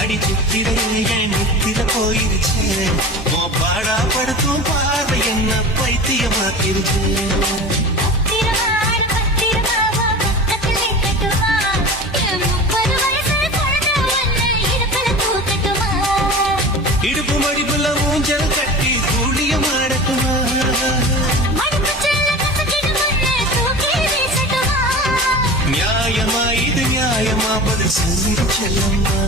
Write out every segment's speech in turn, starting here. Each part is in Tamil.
அடி சித்திரையே நித்திர போயிருச்சு பாடா படுத்தும் பார்வை என்ன பைத்தியமாக்கிருச்சு இடுப்பு மடிப்புல ஊஞ்சல் கட்டி கூலியம் ஆடட்டுமா நியாயமா இது நியாயமா பதில் சொல்லிடு செல்லம்மா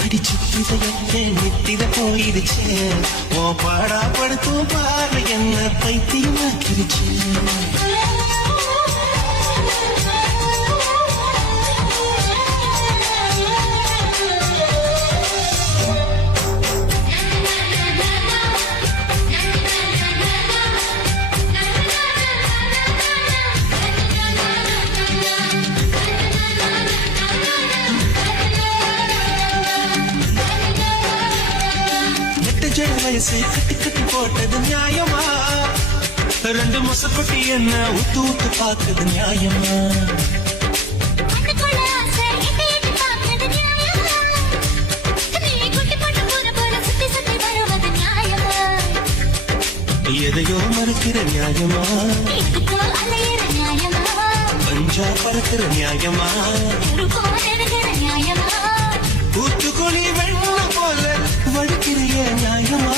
அடி சித்திரையே நித்திர போயிருச்சு பாடா படுத்தும் பார்வை என்ன பைத்தியமாக்கிருச்சு வயசு கட்டி கட்டி போட்டது நியாயமா ரெண்டு மொசப்பட்டி என்ன ஊத்து ஊத்து பார்த்தது நியாயமா எதையோ மறுக்கிற நியாயமா பஞ்சா பறக்கிற நியாயமா ஊத்துக்குழி வெள்ளம் போல வழுக்கிறிய நியாயமா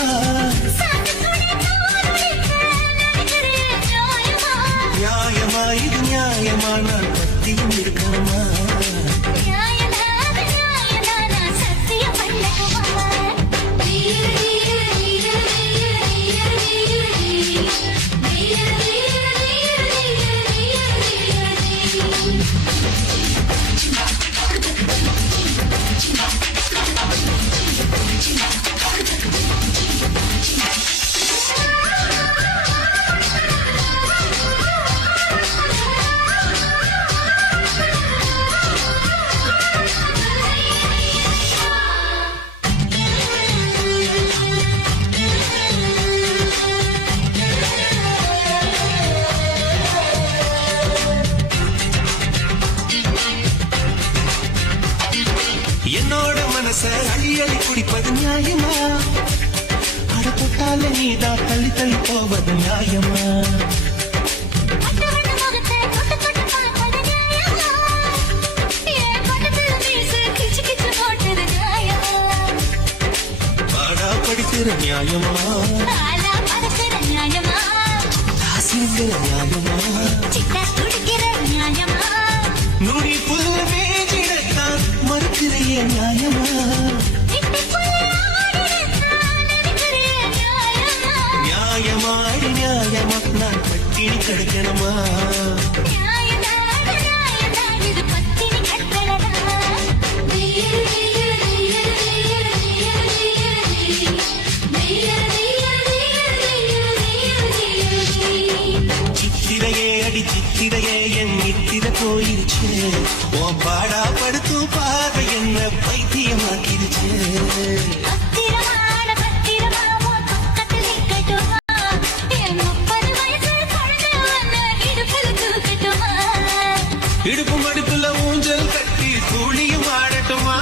நியாயமா இது நியாயமா நான் பத்தியும் இருக்கணுமா என்னோட மனச அழி அழி குடிப்பது நியாயமா அட தொட்டால நீதான் தள்ளி தள்ளி போவது நியாயமா பாடா படிக்கிற நியாயமா காசுங்கிற நியாயமா நுடி புல்ல மேஜிடத்தான் மறுக்கிறைய நியாயமா நியாயமா நியாயமா நான் பட்டினி கிடக்கணுமா சித்திரையே அடி சித்திரையே என் நித்திர போயிருச்சு பாடா படுத்தும் பார்வை என்ன பைத்தியமாக்கிருச்சு இடுப்பு மடிப்புல ஊஞ்சல் கட்டி கூலியும் ஆடட்டுமா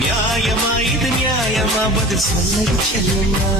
நியாயமா இது நியாயமா பதில் சொல்ல செல்லுமா